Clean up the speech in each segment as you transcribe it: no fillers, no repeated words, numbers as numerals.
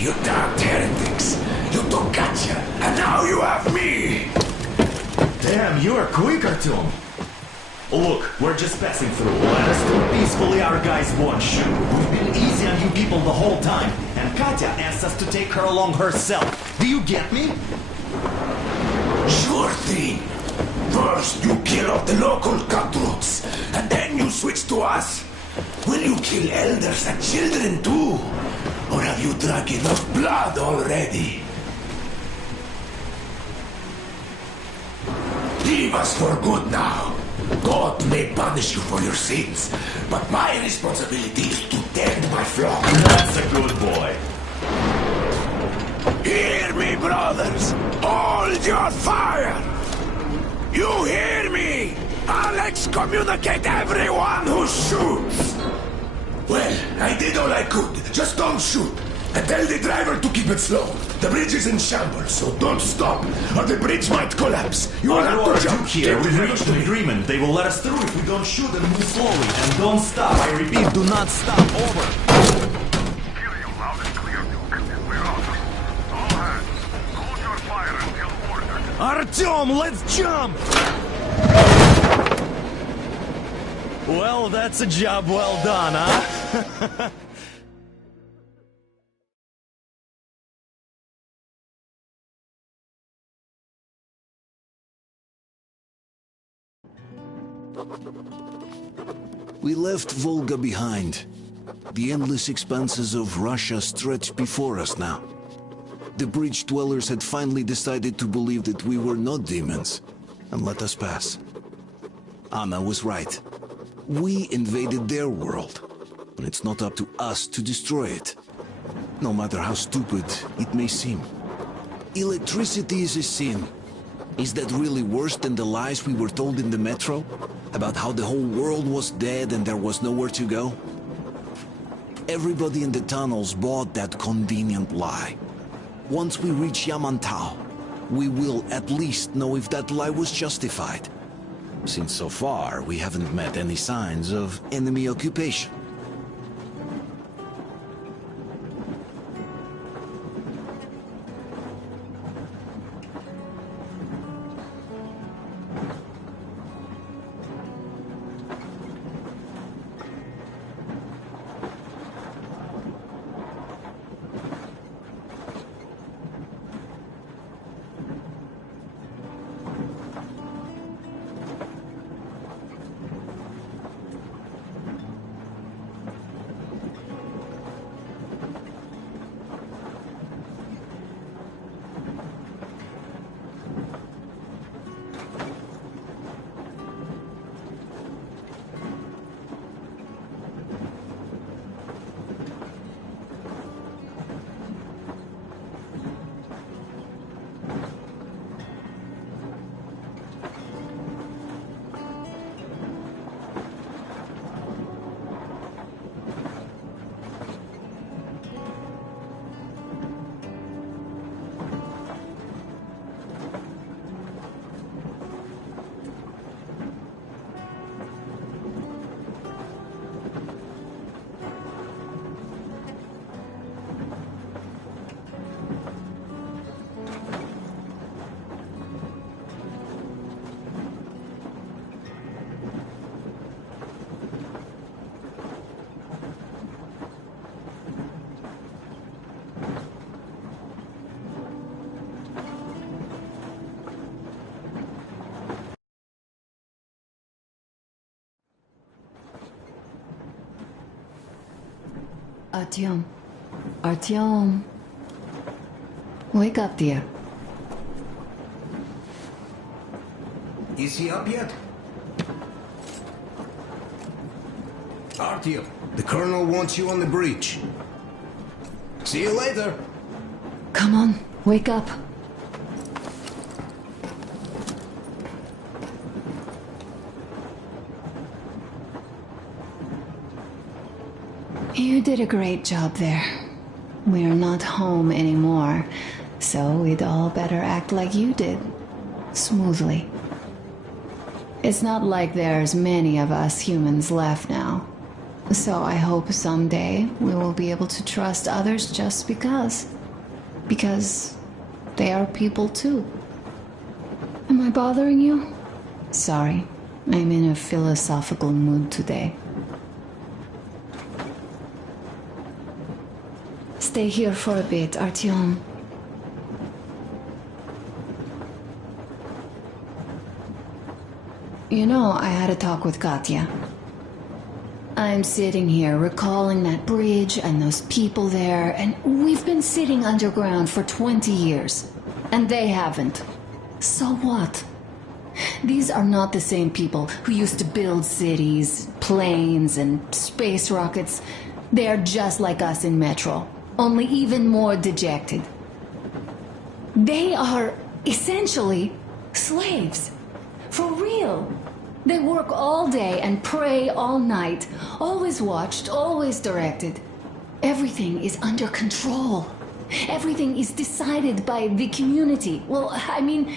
You damned heretics! You took Katya, and now you have me! Damn, you are quick, Artyom! Look, we're just passing through. Let us do peacefully, our guys won't shoot. We've been easy on you people the whole time, and Katya asked us to take her along herself. Do you get me? Sure thing. First you kill off the local cutthroats, and then you switch to us. Will you kill elders and children too? Or have you drunk enough blood already? Leave us for good now. God may punish you for your sins, but my responsibility is to tend my flock. That's a good boy. Hear me, brothers! Hold your fire! You hear me? I'll excommunicate everyone who shoots! Well, I did all I could. Just don't shoot. And tell the driver to keep it slow. The bridge is in shambles, so don't stop, or the bridge might collapse. You will have to jump here. We've reached an agreement. They will let us through if we don't shoot and move slowly. And don't stop. I repeat, do not stop. Over. Hear you loud and clear, Duke. We're on. Artyom, let's jump! Well, that's a job well done, huh? We left Volga behind. The endless expanses of Russia stretched before us now. The bridge dwellers had finally decided to believe that we were not demons, and let us pass. Anna was right. We invaded their world, and it's not up to us to destroy it, no matter how stupid it may seem. Electricity is a sin. Is that really worse than the lies we were told in the metro? About how the whole world was dead and there was nowhere to go? Everybody in the tunnels bought that convenient lie. Once we reach Yamantau, we will at least know if that lie was justified. Since so far, we haven't met any signs of enemy occupation. Artyom. Artyom. Wake up, dear. Is he up yet? Artyom, the Colonel wants you on the breach. See you later. Come on, wake up. You did a great job there. We're not home anymore, so we'd all better act like you did. Smoothly. It's not like there's many of us humans left now. So I hope someday we will be able to trust others just because. Because they are people too. Am I bothering you? Sorry, I'm in a philosophical mood today. Stay here for a bit, Artyom. You know, I had a talk with Katya. I'm sitting here recalling that bridge and those people there, and we've been sitting underground for 20 years. And they haven't. So what? These are not the same people who used to build cities, planes, and space rockets. They are just like us in Metro, only even more dejected. They are essentially slaves. For real. They work all day and pray all night, always watched, always directed. Everything is under control. Everything is decided by the community. Well, I mean,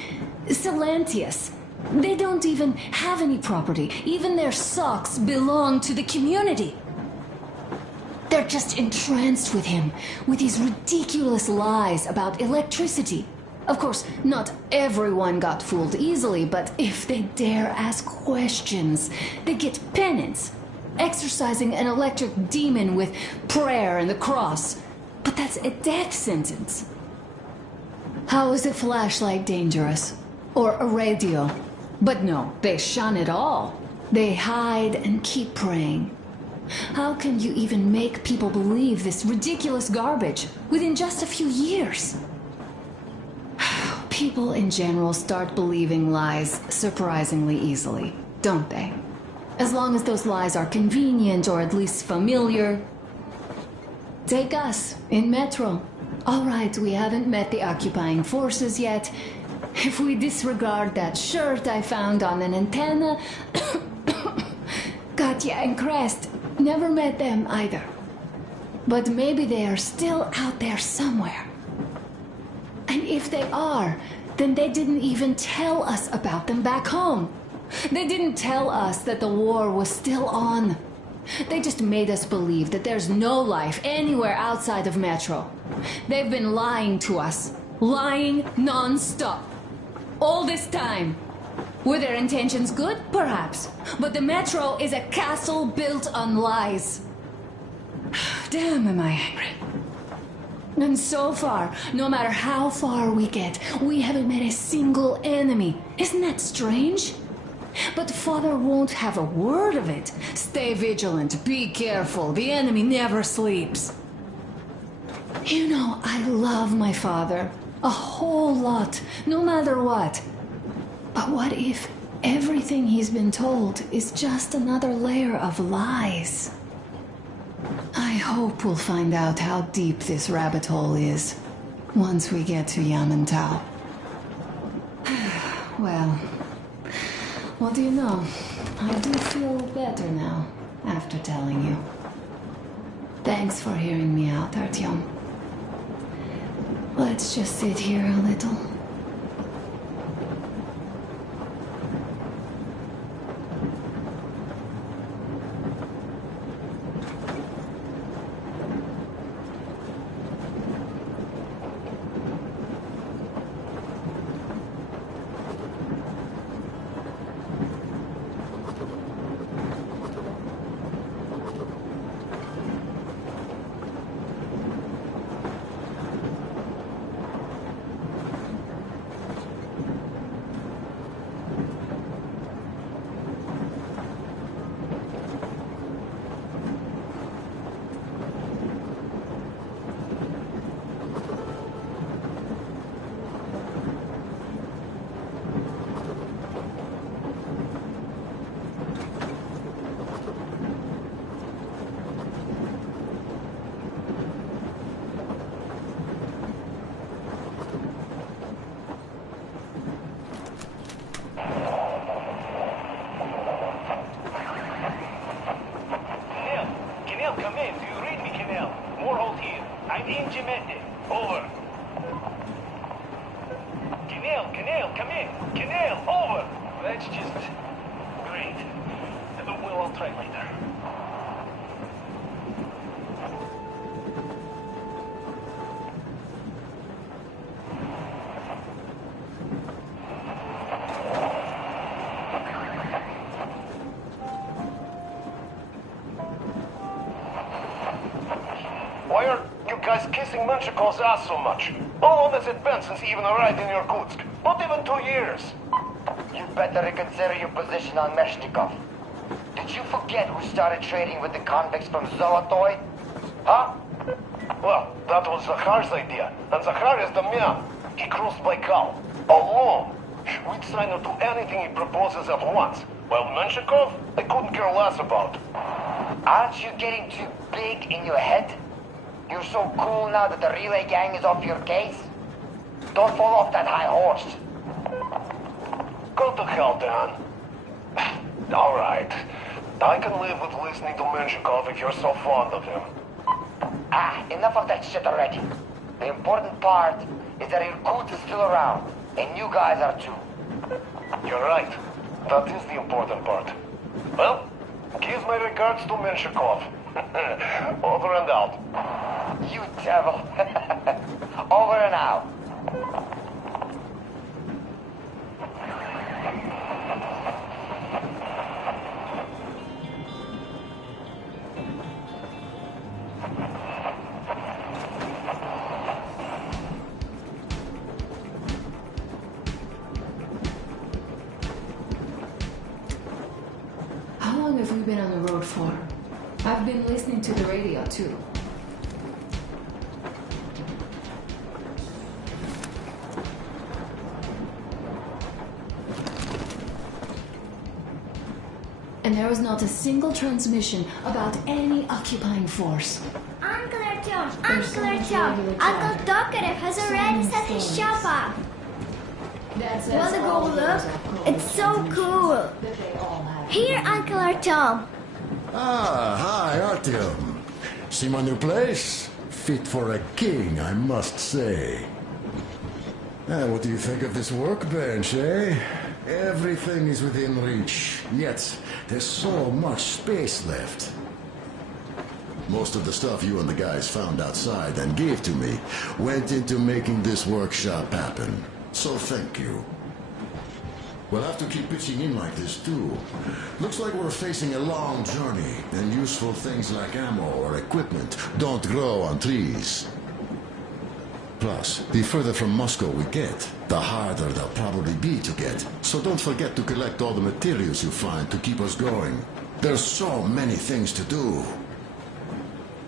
Silantius. They don't even have any property. Even their socks belong to the community. They're just entranced with him, with these ridiculous lies about electricity. Of course, not everyone got fooled easily, but if they dare ask questions, they get penance. Exorcising an electric demon with prayer and the cross. But that's a death sentence. How is a flashlight dangerous? Or a radio? But no, they shun it all. They hide and keep praying. How can you even make people believe this ridiculous garbage within just a few years? People in general start believing lies surprisingly easily, don't they? As long as those lies are convenient or at least familiar. Take us, in Metro. All right, we haven't met the occupying forces yet. If we disregard that shirt I found on an antenna... Katya and Crest, never met them either. But maybe they are still out there somewhere. And if they are, then they didn't even tell us about them back home. They didn't tell us that the war was still on. They just made us believe that there's no life anywhere outside of Metro. They've been lying to us. Lying non-stop. All this time. Were their intentions good? Perhaps. But the Metro is a castle built on lies. Damn, am I angry. And so far, no matter how far we get, we haven't met a single enemy. Isn't that strange? But Father won't have a word of it. Stay vigilant, be careful, the enemy never sleeps. You know, I love my father. A whole lot, no matter what. But what if everything he's been told is just another layer of lies? I hope we'll find out how deep this rabbit hole is once we get to Yamantau. Well, what do you know? I do feel better now after telling you. Thanks for hearing me out, Artyom. Let's just sit here a little. Why are you guys kissing Menshikov's ass so much? How long has it been since he even arrived in Irkutsk? Not even 2 years. You better reconsider your position on Meshnikov. Did you forget who started trading with the convicts from Zolotoy? Huh? Well, that was Zakhar's idea. And Zakhar is the man. He crossed Baikal. Alone. We'd sign him to anything he proposes at once. While Menshikov, I couldn't care less about. Aren't you getting too big in your head? You're so cool now that the relay gang is off your case? Don't fall off that high horse. Go to hell, Dan. All right. I can live with listening to Menshikov if you're so fond of him. Enough of that shit already. The important part is that Irkut is still around, and you guys are too. You're right. That is the important part. Well, give my regards to Menshikov. Over and out. You devil. Over and out. you been on the road for? I've been listening to the radio too. And there was not a single transmission about any occupying force. Uncle Artyom, There's so Uncle much Artyom, regular Uncle traffic. Tokarev has So already many set his stories. shop up. That says Wanna go all of those look? are code It's so transmissions cool. that they all have. Here, Uncle Artyom. Ah, hi, Artyom. See my new place? Fit for a king, I must say. What do you think of this workbench, eh? Everything is within reach, yet there's so much space left. Most of the stuff you and the guys found outside and gave to me went into making this workshop happen. So thank you. We'll have to keep pitching in like this too. Looks like we're facing a long journey, and useful things like ammo or equipment don't grow on trees. Plus, the further from Moscow we get, the harder they'll probably be to get. So don't forget to collect all the materials you find to keep us going. There's so many things to do.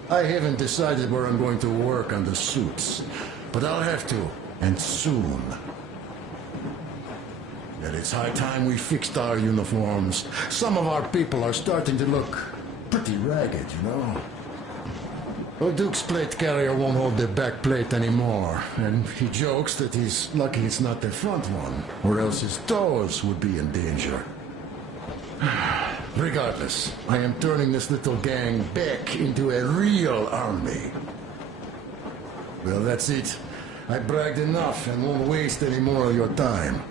I haven't decided where I'm going to work on the suits, but I'll have to, and soon. And it's high time we fixed our uniforms. Some of our people are starting to look pretty ragged, you know? Duke's plate carrier won't hold the back plate anymore, and he jokes that he's lucky it's not the front one, or else his toes would be in danger. Regardless, I am turning this little gang back into a real army. Well, that's it. I bragged enough and won't waste any more of your time.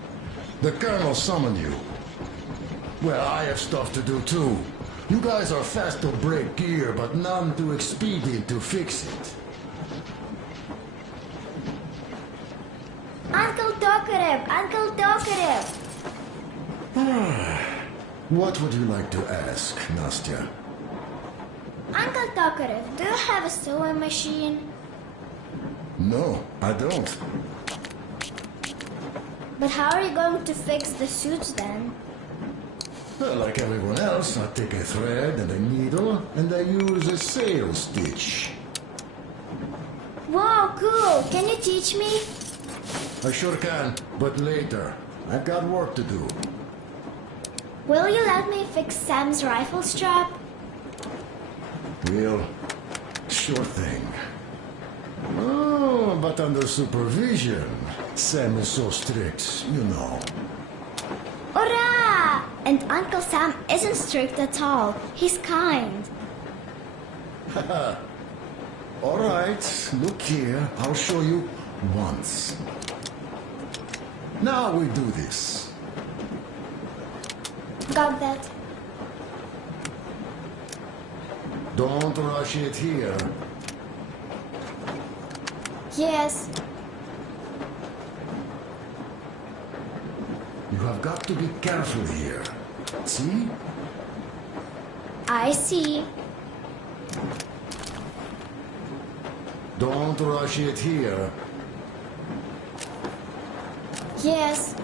The Colonel summoned you. Well, I have stuff to do too. You guys are fast to break gear, but none too expedient to fix it. Uncle Tokarev, Uncle Tokarev. What would you like to ask, Nastya? Uncle Tokarev, do you have a sewing machine? No, I don't. But how are you going to fix the suits then? Well, like everyone else, I take a thread and a needle, and I use a sail stitch. Wow, cool. Can you teach me? I sure can, but later. I've got work to do. Will you let me fix Sam's rifle strap? Well, sure thing. Oh, but under supervision. Sam is so strict, you know. Hurrah! And Uncle Sam isn't strict at all. He's kind. All right, look here. I'll show you once. Now we do this. Got that. Don't rush it here. Yes. You have got to be careful here. See? I see. Don't rush it here. Yes.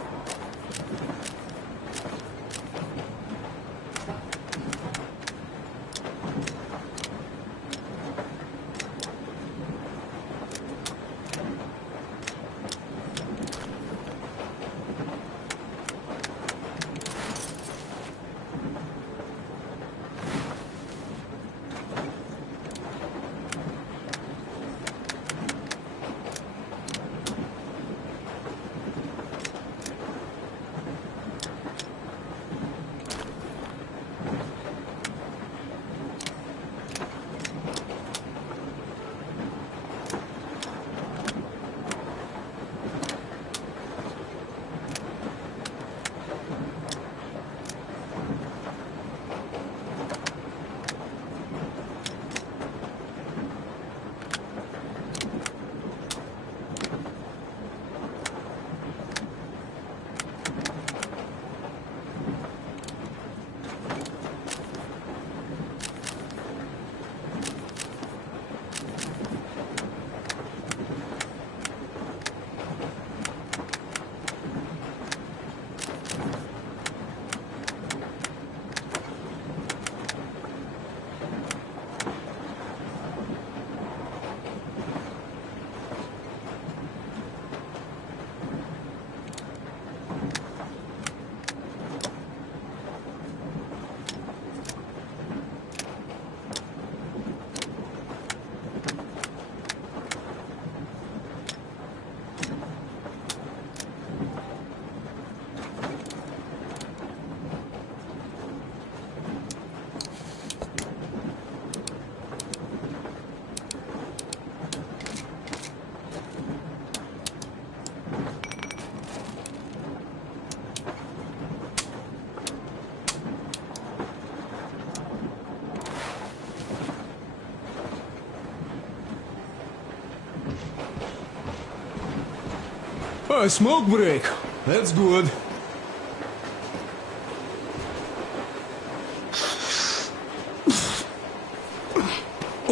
Oh, smoke break. That's good.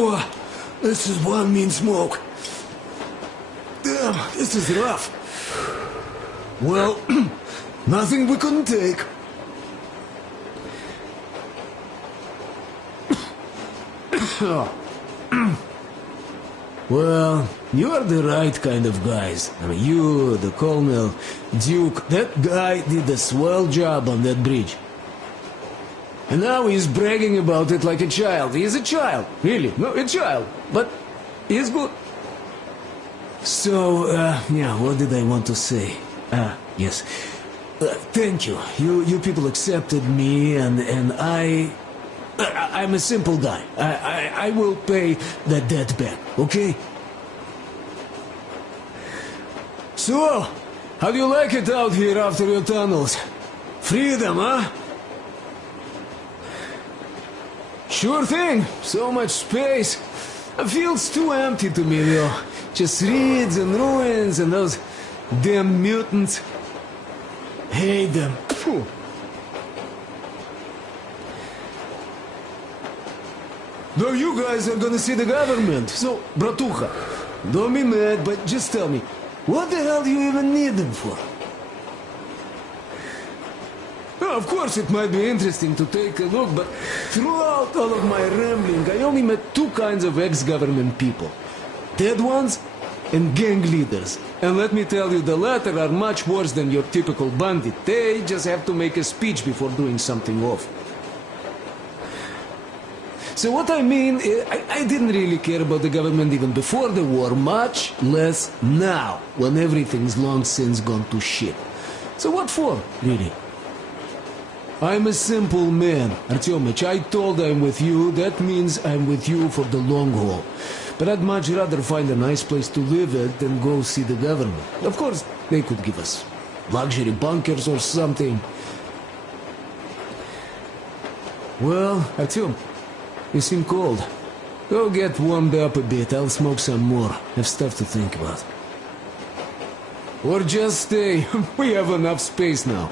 Oh, this is one mean smoke. Damn, this is rough. Well, nothing we couldn't take. Well, you are the right kind of guys. I mean, you, the Colonel, Duke, that guy did a swell job on that bridge. And now he's bragging about it like a child. He is a child, really. No, a child. But he's good. So, yeah, what did I want to say? Yes. Thank you. You people accepted me, and I'm a simple guy. I will pay the debt back, okay? So, how do you like it out here after your tunnels? Freedom, huh? Sure thing. So much space. It feels too empty to me, though. Just reeds and ruins and those damn mutants. Hate them. Phew. Though you guys are gonna see the government, so, bratucha, don't be mad, but just tell me, what the hell do you even need them for? Well, of course it might be interesting to take a look, but throughout all of my rambling, I only met two kinds of ex-government people. Dead ones and gang leaders. And let me tell you, the latter are much worse than your typical bandit. They just have to make a speech before doing something awful. So what I mean, I didn't really care about the government even before the war, much less now, when everything's long since gone to shit. So what for, really? I'm a simple man, Artyomich. I told I'm with you, that means I'm with you for the long haul. But I'd much rather find a nice place to live at than go see the government. Of course, they could give us luxury bunkers or something. Well, Artyom, you seem cold. Go get warmed up a bit, I'll smoke some more. Have stuff to think about. Or just stay, we have enough space now.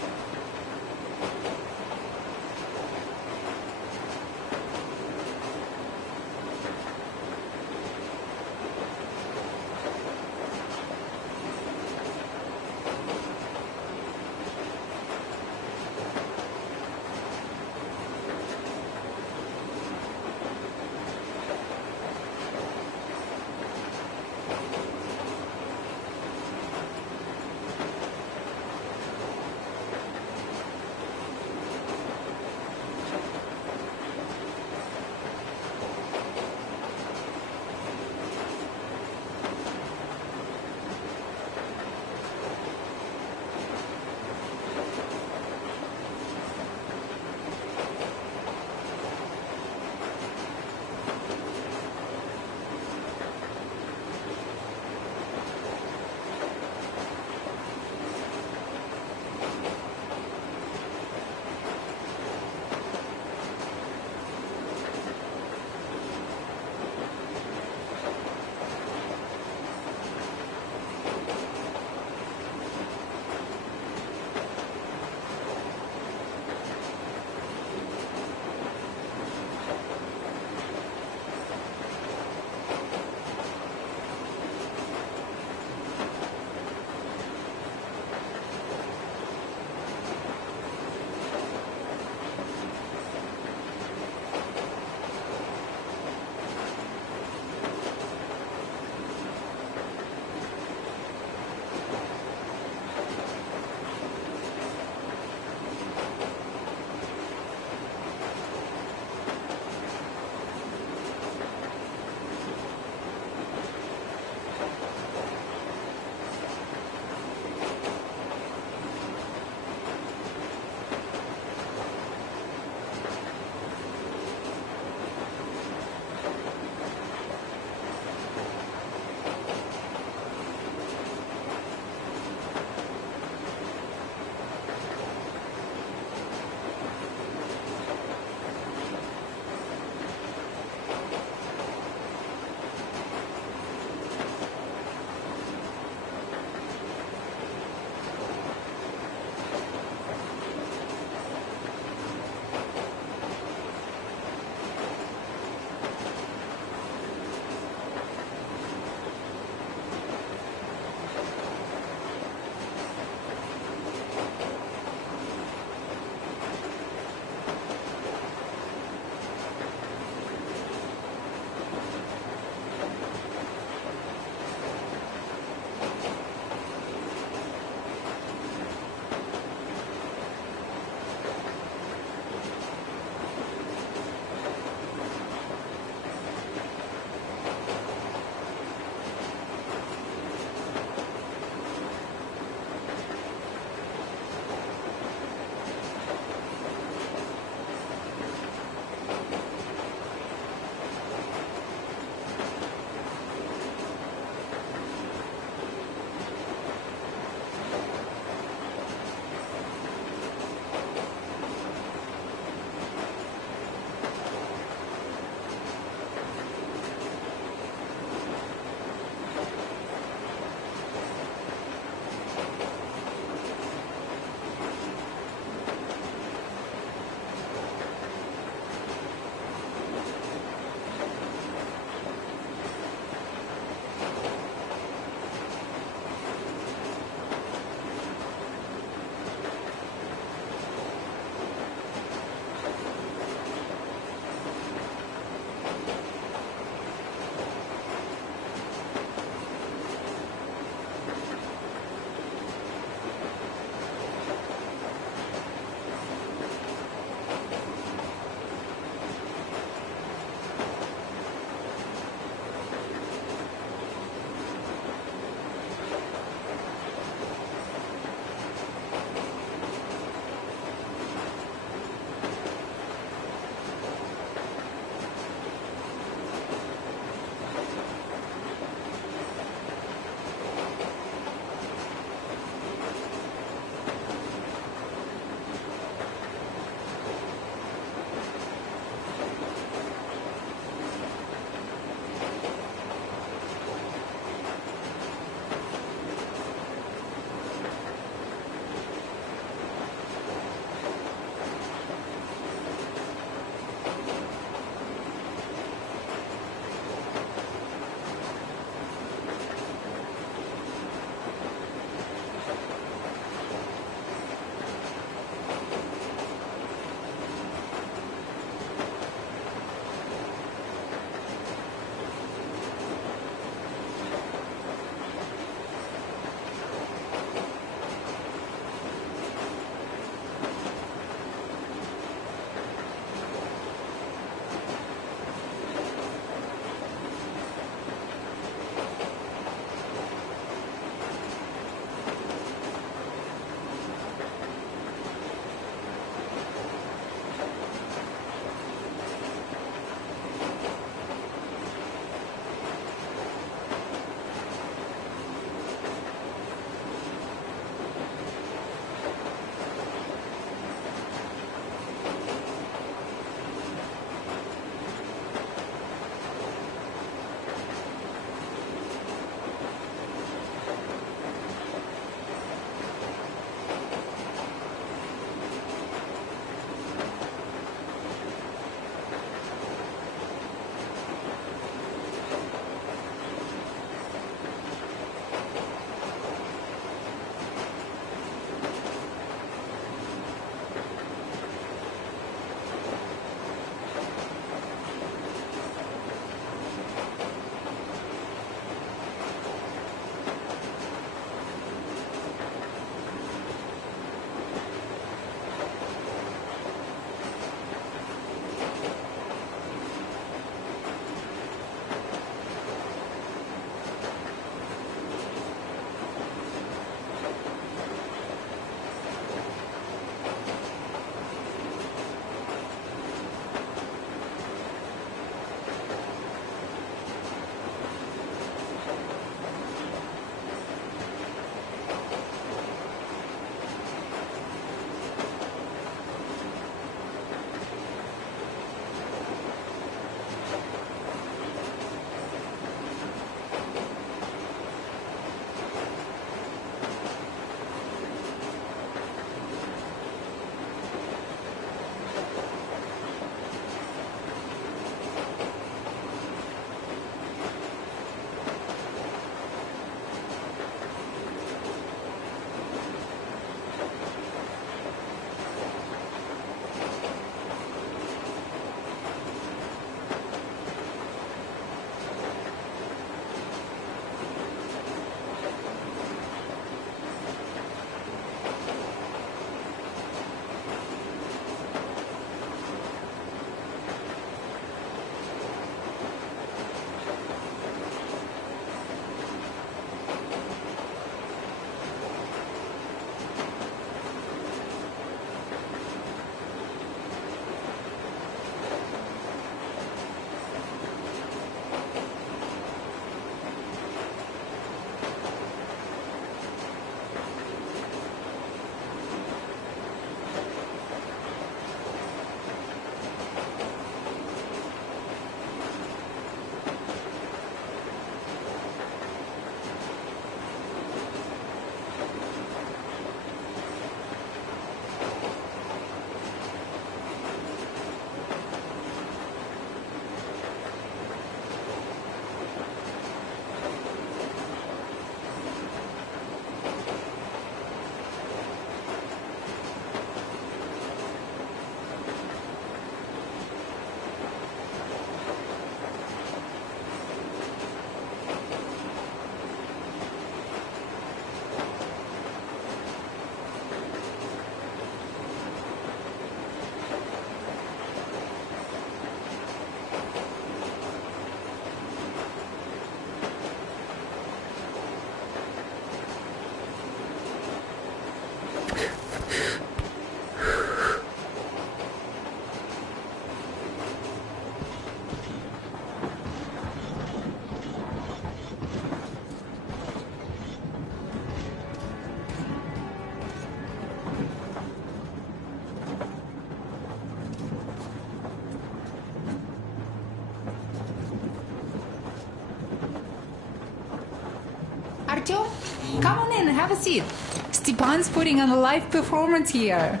Artyom, come on in, have a seat. Stepan's putting on a live performance here.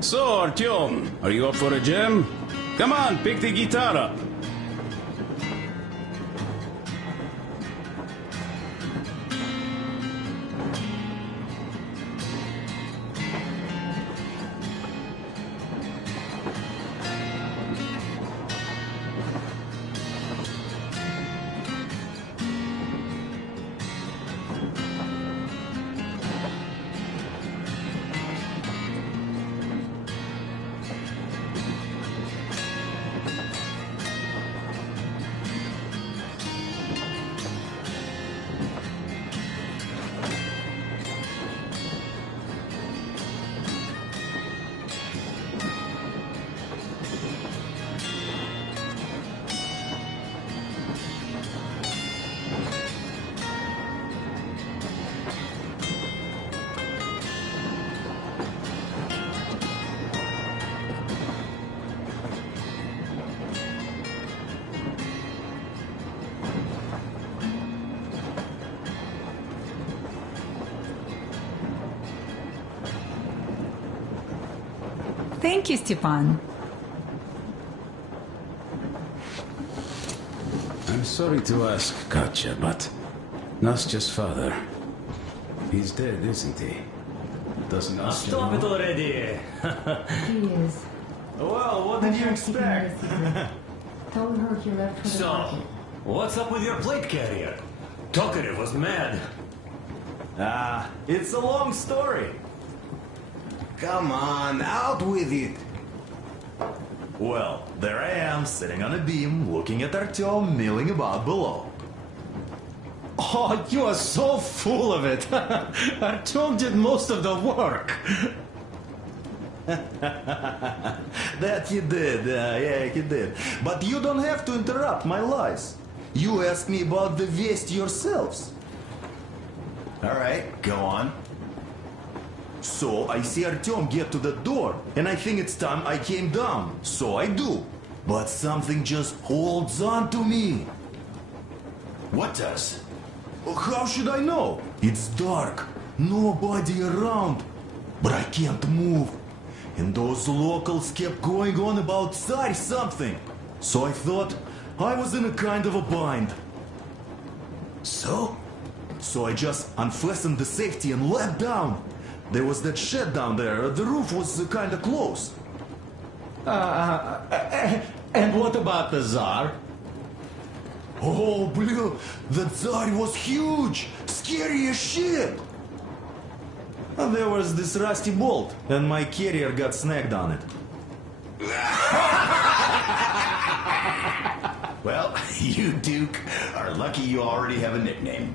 So, Artyom, are you up for a jam? Come on, pick the guitar up. Thank you, Stepan. I'm sorry to ask, Katya, but Nastya's father, he's dead, isn't he? Doesn't Nastya Stop know? it already! He is. Well, what did you expect? Told her he left for the So, party. what's up with your plate carrier? Tokarev was mad. It's a long story. Come on, out with it. Well, there I am, sitting on a beam, looking at Artyom milling about below. Oh, you are so full of it. Artyom did most of the work. That he did, yeah, he did. But you don't have to interrupt my lies. You asked me about the Vest yourselves. Alright, go on. So I see Artyom get to the door, and I think it's time I came down. So I do. But something just holds on to me. What does? How should I know? It's dark, nobody around. But I can't move. And those locals kept going on about Tsar something. So I thought I was in a kind of a bind. So? So I just unfastened the safety and leapt down. There was that shed down there. The roof was kind of close. And what about the Tsar? Oh, blue, the Tsar was huge, scary as shit. And there was this rusty bolt, and my carrier got snagged on it. Well, you, Duke, are lucky you already have a nickname.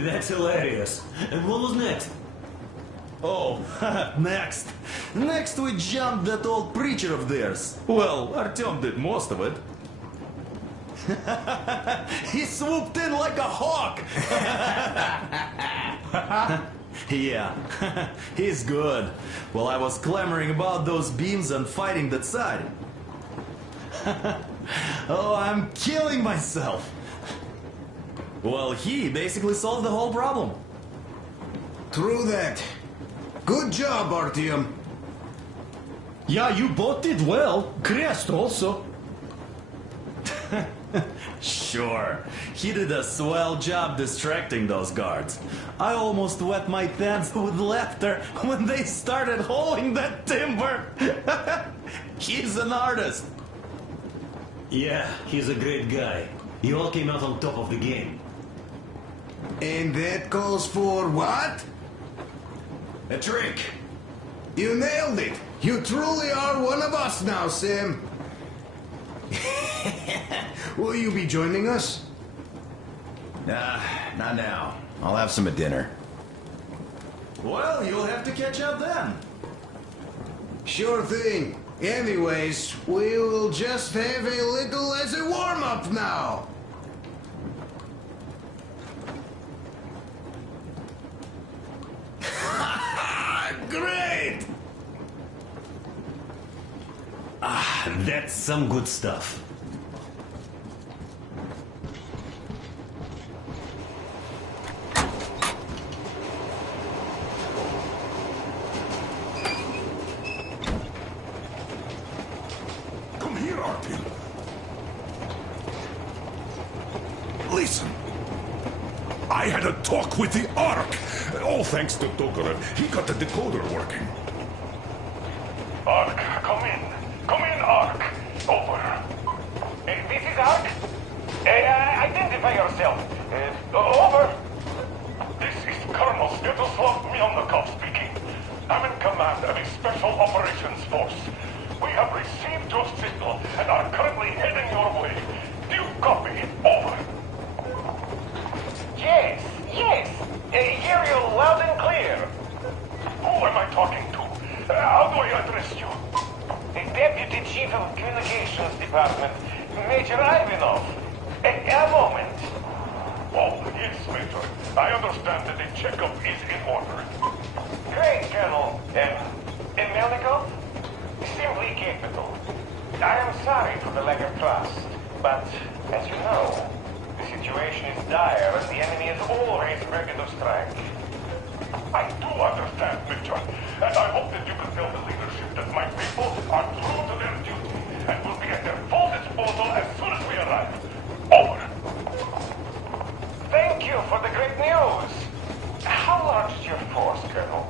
That's hilarious. And what was next? Oh, next. Next we jumped that old preacher of theirs. Well, Artyom did most of it. He swooped in like a hawk. Yeah, he's good. While I was clamoring about those beams and fighting that side. Oh, I'm killing myself. Well, he basically solved the whole problem. True that. Good job, Artyom. Yeah, you both did well. Crest also. Sure, he did a swell job distracting those guards. I almost wet my pants with laughter when they started hauling that timber. He's an artist. Yeah, he's a great guy. You all came out on top of the game. And that calls for what? A drink. You nailed it. You truly are one of us now, Sam. Will you be joining us? Nah, not now. I'll have some at dinner. Well, you'll have to catch up then. Sure thing. Anyways, we will just have a little as a warm-up now. Great! That's some good stuff. I had a talk with the Ark. All thanks to Tokarev. He got the decoder working. Ark, come in. Come in, Ark. Over. This is Ark? Identify yourself. Over. This is Colonel Svetoslav Mylnikov speaking. I'm in command of a special operations force. We have received your signal and are currently heading your way. Do you copy? Over. Yes. Hear you loud and clear. Who am I talking to? How do I address you? The Deputy Chief of Communications Department, Major Ivanov. A moment. Oh, yes, Major. I understand that the checkup is in order. Great, Colonel. Melnikov? Simply capable. I am sorry for the lack of trust, but, as you know, the situation is dire and the enemy is always ready to strike. I do understand, Major, and I hope that you can tell the leadership that my people are true to their duty and will be at their full disposal as soon as we arrive. Over. Thank you for the great news. How large is your force, Colonel?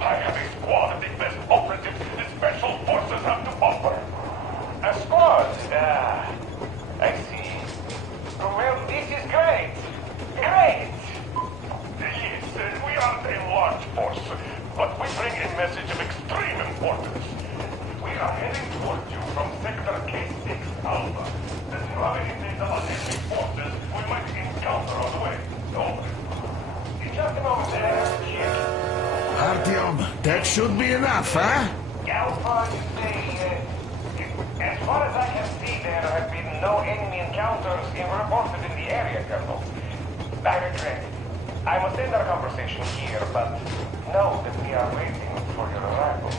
I have a squad of the best operatives the Special Forces have to offer. A squad? I see. Well, this is great. Great! Yes, we aren't a large force, but we bring a message of extreme importance. We are heading towards you from Sector K6 Alpha. Do you have any data on enemy forces we might encounter on the way? Over. Just a moment, check. Artyom, that should be enough, huh? Alpha, you say, as far as I can see, there have been no enemy encounters reported in the area, Colonel. I regret it. I must end our conversation here, but know that we are waiting for your arrival.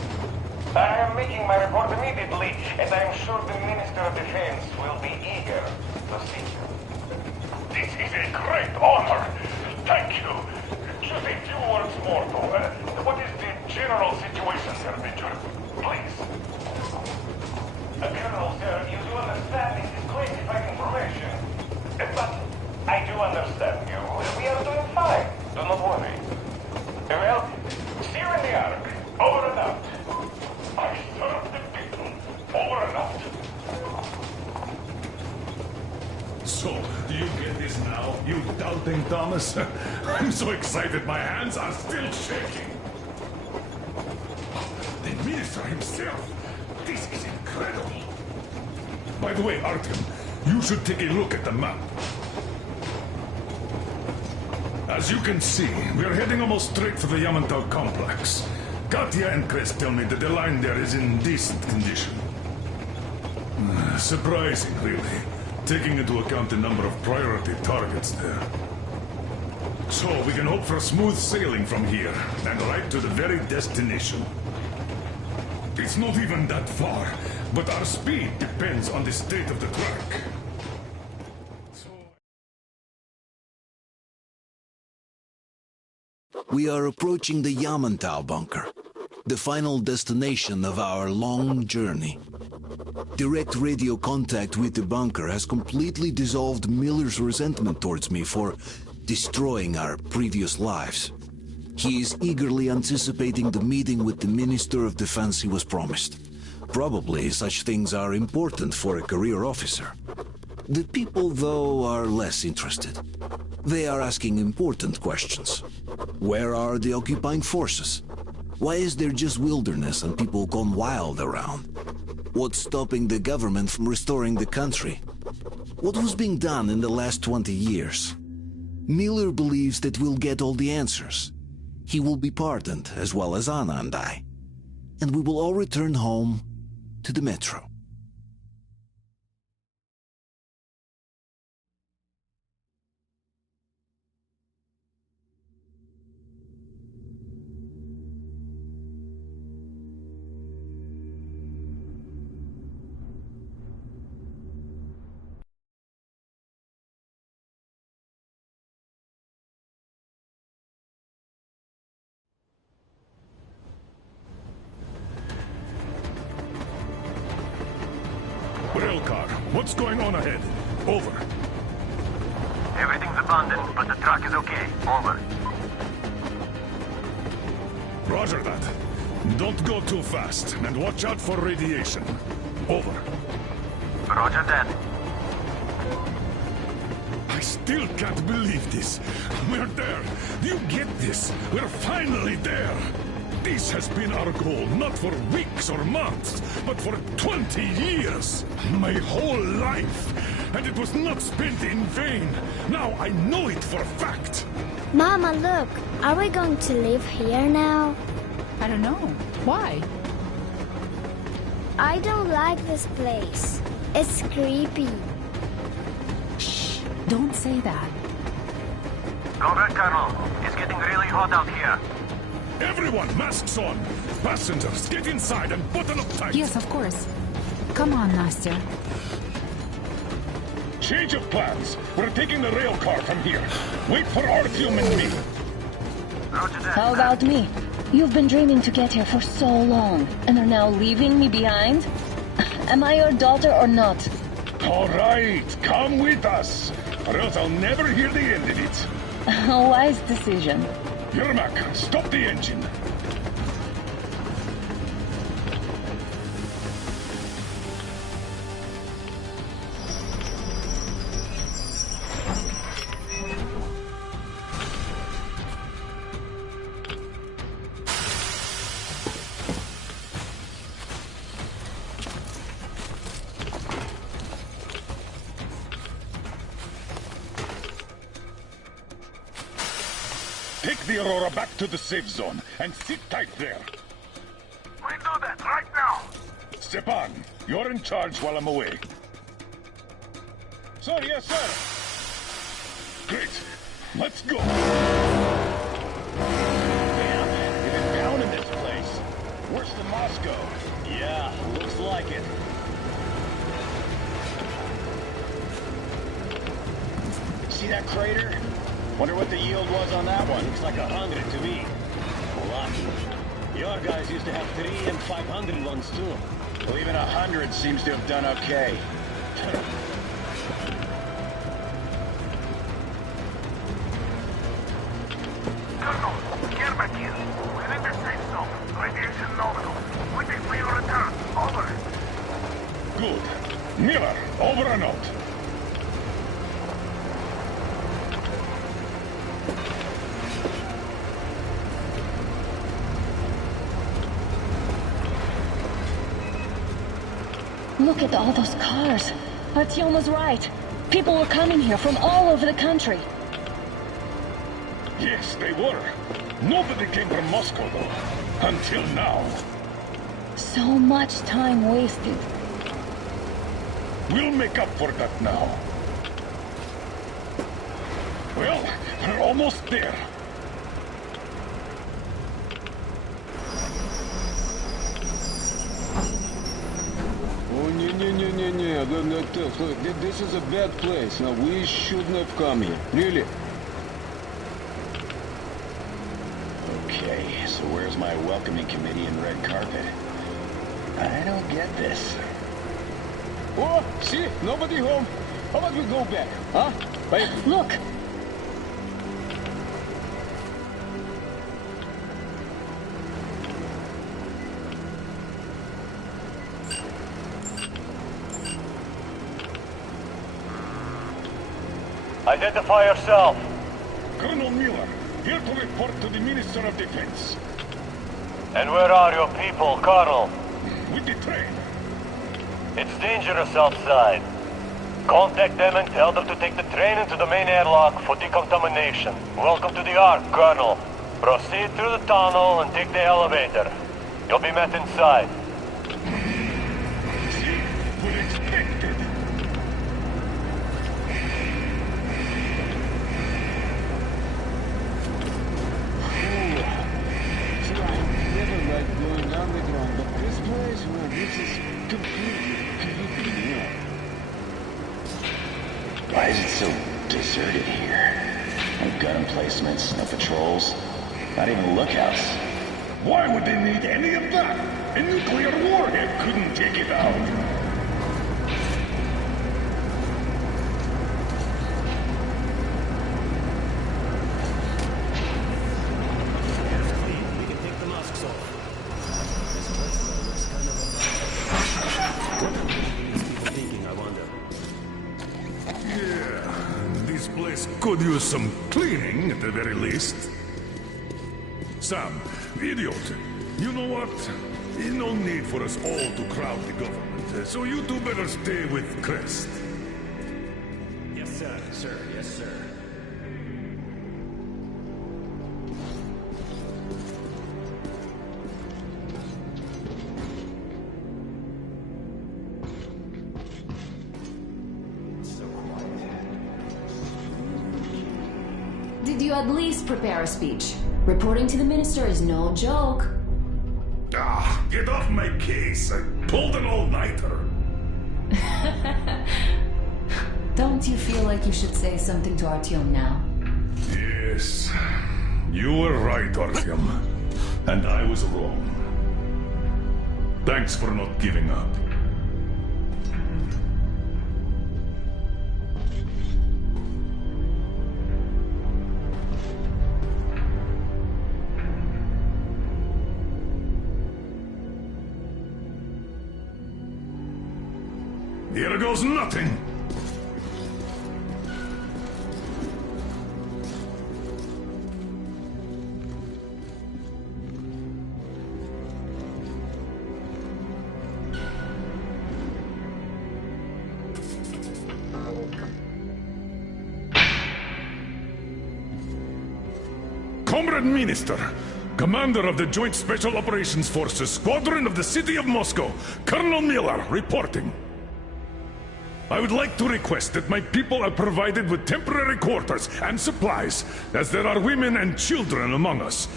I am making my report immediately, and I am sure the Minister of Defense will be eager to see you. This is a great honor. Thank you. Just a few words more, though. What is the general situation here, Major? Please. Colonel, sir, you do understand this is classified information. But I do understand you. We are doing fine. Do not worry. Well, see you in the Ark. Over and out. I serve the people. Over and out. So, do you get this now, you doubting Thomas? I'm so excited my hands are still shaking. The Minister himself. This is incredible. By the way, Artyom, you should take a look at the map. As you can see, we're heading almost straight for the Yamantau complex. Katya and Krest tell me that the line there is in decent condition. Surprising, really, taking into account the number of priority targets there. So we can hope for smooth sailing from here, and right to the very destination. It's not even that far, but our speed depends on the state of the track. We are approaching the Yamantau bunker, the final destination of our long journey. Direct radio contact with the bunker has completely dissolved Miller's resentment towards me for destroying our previous lives. He is eagerly anticipating the meeting with the Minister of Defense he was promised. Probably such things are important for a career officer. The people, though, are less interested. They are asking important questions. Where are the occupying forces? Why is there just wilderness and people gone wild around? What's stopping the government from restoring the country? What was being done in the last 20 years? Miller believes that we'll get all the answers. He will be pardoned, as well as Anna and I. And we will all return home to the metro. Railcar, what's going on ahead? Over. Everything's abandoned, but the truck is okay. Over. Roger that. Don't go too fast, and watch out for radiation. Over. Roger that. I still can't believe this. We're there. Do you get this? We're finally there. This has been our goal, not for weeks or months, but for 20 years. My whole life. And it was not spent in vain. Now I know it for a fact. Mama, look. Are we going to live here now? I don't know. Why? I don't like this place. It's creepy. Shh. Don't say that. Go back, Colonel. It's getting really hot out here. Everyone, masks on. Passengers, get inside and button up tight. Yes, of course. Come on, Nastya. Change of plans. We're taking the rail car from here. Wait for Artyom and me. How about me? You've been dreaming to get here for so long, and are now leaving me behind? Am I your daughter or not? All right, come with us, or else I'll never hear the end of it. A wise decision. Yermak, stop the engine. Take the Aurora back to the safe zone and sit tight there. We do that right now. Stepan, you're in charge while I'm away. Sir, yes, sir. Great. Let's go. Damn, you've been down in this place. Worse than Moscow. Yeah, looks like it. See that crater? Wonder what the yield was on that one. Looks like 100 to me. Lucky. Your guys used to have 3 and 500 ones too. Well, even 100 seems to have done okay. Colonel, get back here. We're in the safe zone. Radiation nominal. Waiting for your return. Over. Good. Miller, over and out. Look at all those cars. Artyom was right. People were coming here from all over the country. Yes, they were. Nobody came from Moscow, though. Until now. So much time wasted. We'll make up for that now. Well, we're almost there. Oh, no. This is a bad place. Now, we shouldn't have come here. Really? Okay, so where's my welcoming committee and red carpet? I don't get this. Oh, see? Nobody home. How about we go back, huh? Look! Identify yourself. Colonel Miller, here to report to the Minister of Defense. And where are your people, Colonel? With the train. It's dangerous outside. Contact them and tell them to take the train into the main airlock for decontamination. Welcome to the Ark, Colonel. Proceed through the tunnel and take the elevator. You'll be met inside. See? We're expected. Why is it so deserted here? No gun emplacements, no patrols, not even lookouts. Why would they need any of that? A nuclear warhead couldn't take it out. could use some cleaning at the very least. Sam, idiot, you know what? There's no need for us all to crowd the government, so you two better stay with Crest. Yes, sir. Sir, yes, sir. Did you at least prepare a speech? Reporting to the minister is no joke. Ah, get off my case. I pulled an all-nighter. Don't you feel like you should say something to Artyom now? Yes. You were right, Artyom. And I was wrong. Thanks for not giving up. Here goes nothing! Comrade Minister, Commander of the Joint Special Operations Forces, Squadron of the City of Moscow, Colonel Miller, reporting. I would like to request that my people are provided with temporary quarters and supplies, as there are women and children among us.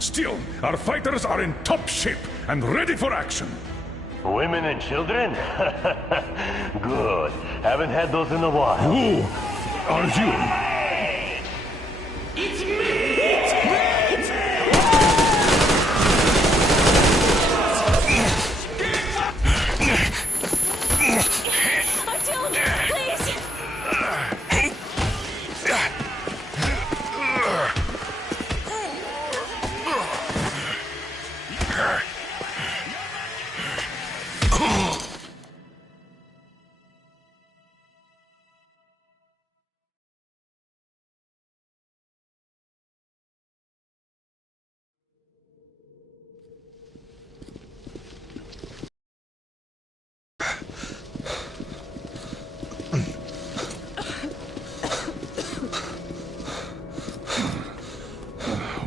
Still, our fighters are in top shape and ready for action. Women and children? Good. Haven't had those in a while. Who are you? It's me!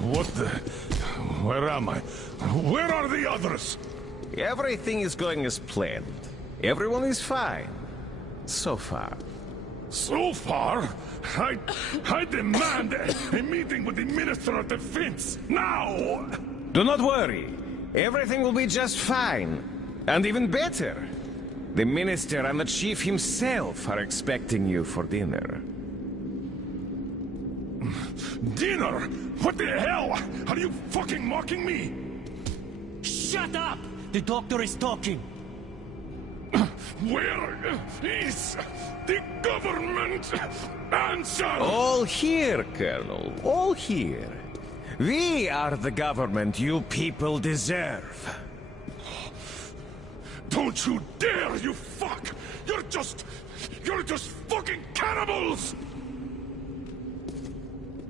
What the... Where am I? Where are the others? Everything is going as planned. Everyone is fine. So far. So far? I demand a meeting with the Minister of Defense, now! Do not worry. Everything will be just fine. And even better. The Minister and the Chief himself are expecting you for dinner. Dinner? What the hell? Are you fucking mocking me? Shut up! The doctor is talking. Where is the government? Answer! All here, Colonel. All here. We are the government you people deserve. Don't you dare, you fuck! You're just fucking cannibals!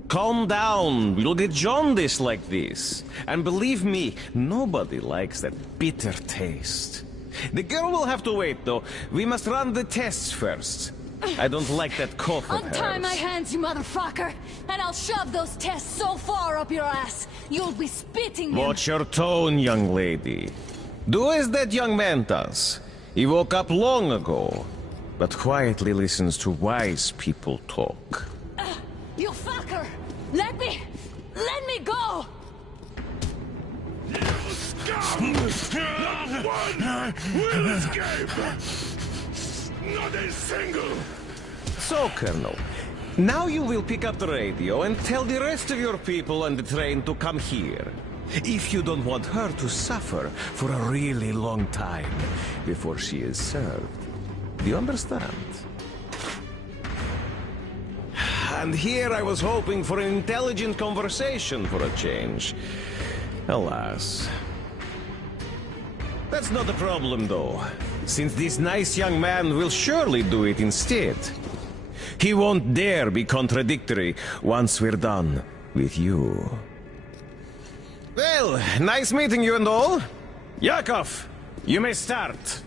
Calm down. We'll get jaundice like this. And believe me, nobody likes that bitter taste. The girl will have to wait, though. We must run the tests first. I don't like that cough of hers. Untie my hands, you motherfucker, and I'll shove those tests so far up your ass, you'll be spitting them. Watch your tone, young lady. Do as that young man does. He woke up long ago, but quietly listens to wise people talk. You fucker! Let me go! You scum! Not one will escape! Not a single! So, Colonel, now you will pick up the radio and tell the rest of your people on the train to come here. If you don't want her to suffer for a really long time before she is served. Do you understand? And here I was hoping for an intelligent conversation for a change. Alas. That's not a problem, though, since this nice young man will surely do it instead. He won't dare be contradictory once we're done with you. Well, nice meeting you and all. Yakov, you may start.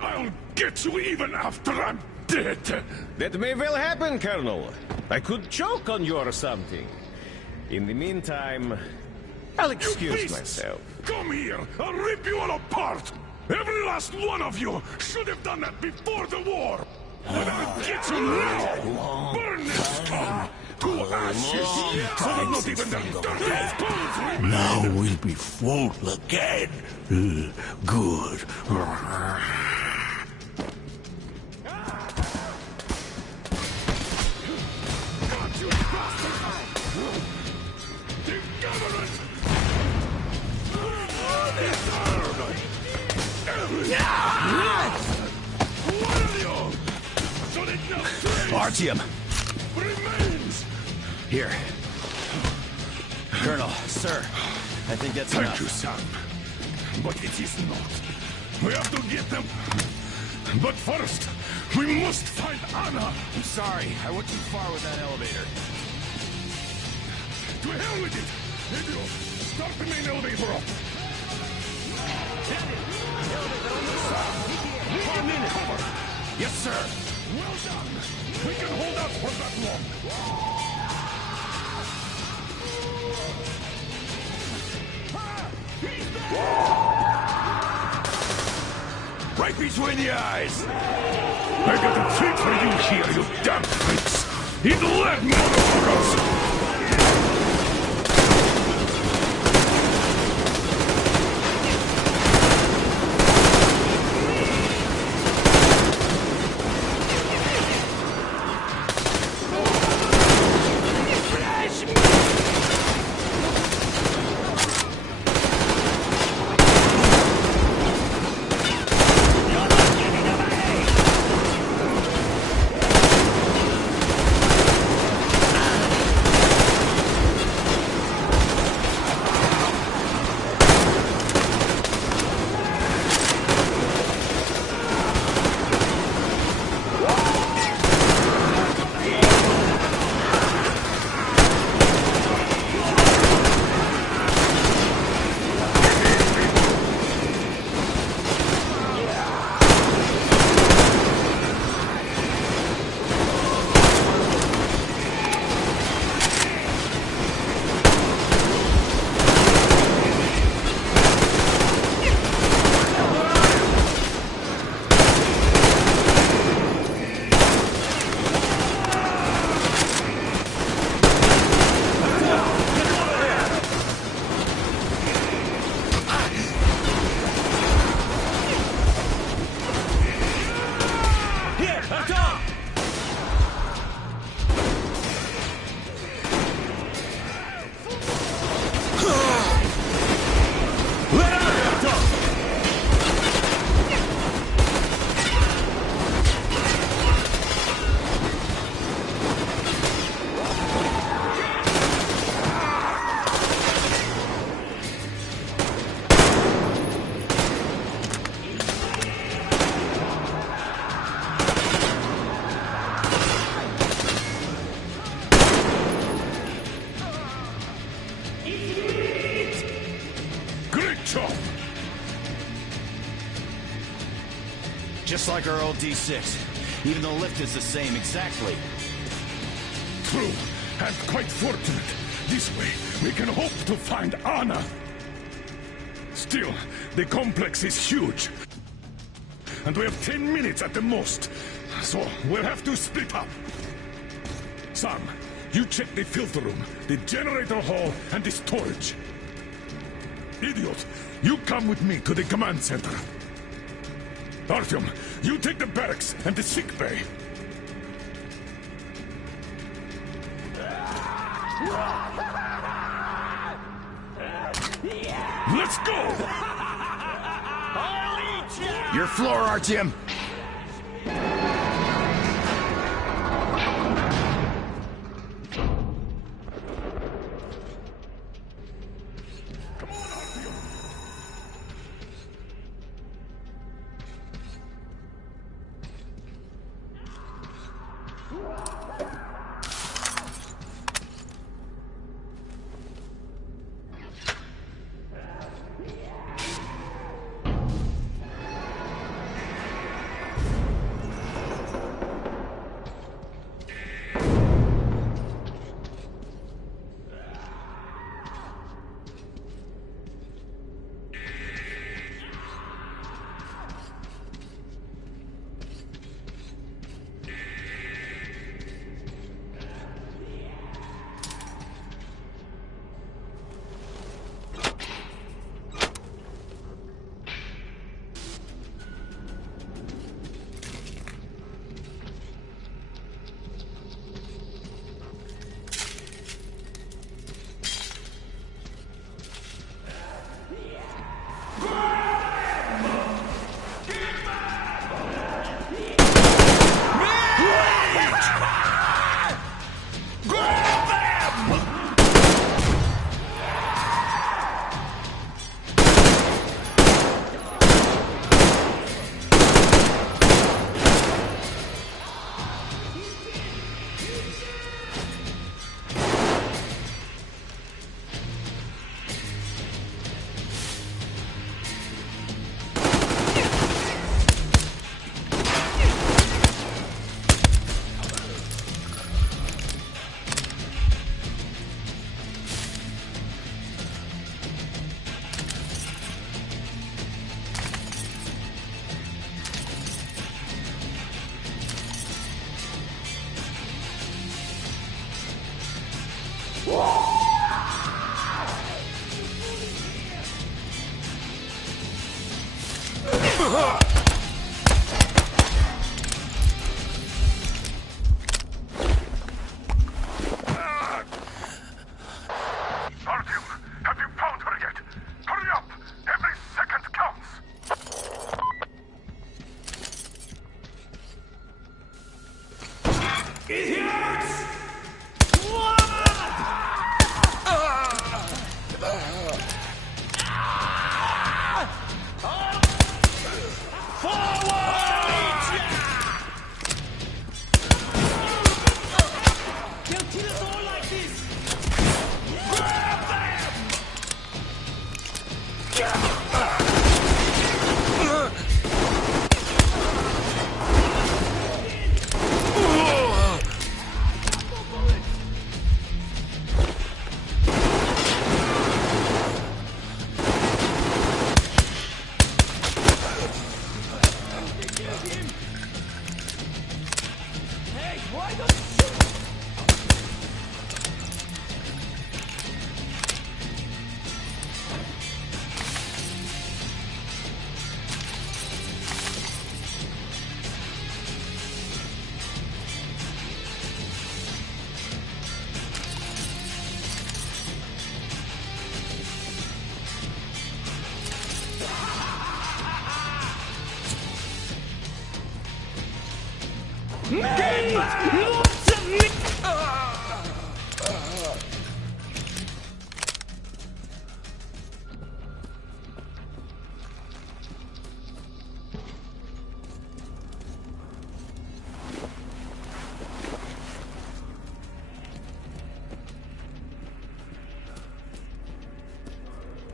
I'll get you even after I'm dead. That may well happen, Colonel. I could choke on you or something. In the meantime, I'll excuse myself. Come here! I'll rip you all apart! Every last one of you should have done that before the war! But I'll get you now! Burn this town to ashes! So that not even the dirtiest bones remain! Now we'll be full again. Good. Artyom! Here. Colonel, sir, I think that's enough. Thank you, son. But it is not. We have to get them. But first, we must find Anna. I'm sorry, I went too far with that elevator. To hell with it! Idiot! Start the main elevator up! For a minute! Cover! Yes, sir! Well done! We can hold out for that long! Right between the eyes! I got a treat for you here, you damn freaks! Eat lead, motherfuckers! Just like our old D6. Even the lift is the same, exactly. True, and quite fortunate. This way, we can hope to find Anna. Still, the complex is huge. And we have 10 minutes at the most. So, we'll have to split up. Sam, you check the filter room, the generator hall, and the storage. Idiot, you come with me to the command center. Artyom, you take the barracks and the sick bay. Let's go! Your floor, Artyom!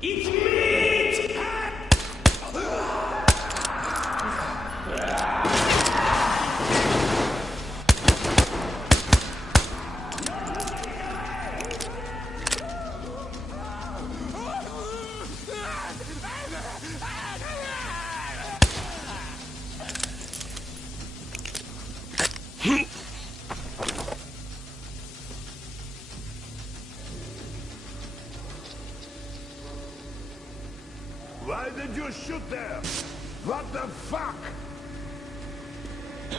It's meat! Why did you shoot there? What the fuck?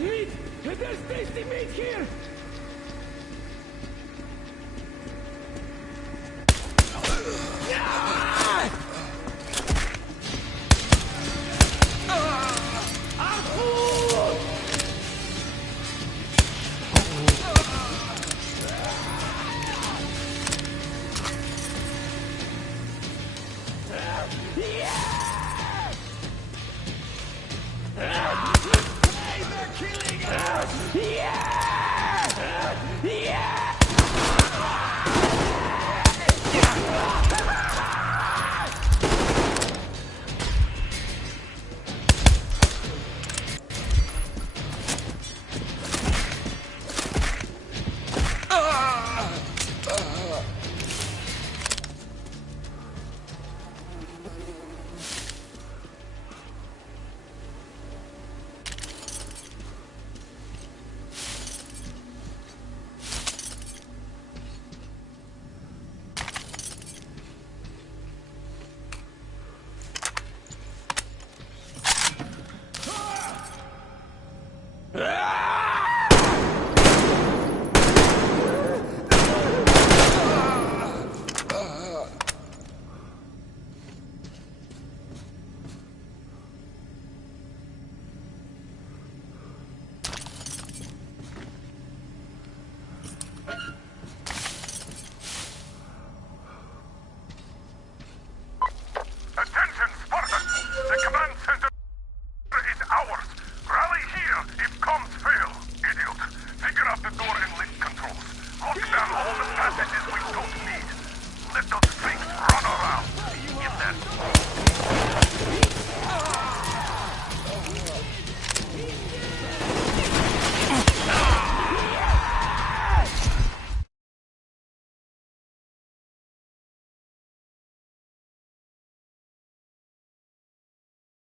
Meat! There's tasty meat here! Hey, they're killing us! Yeah! Yeah!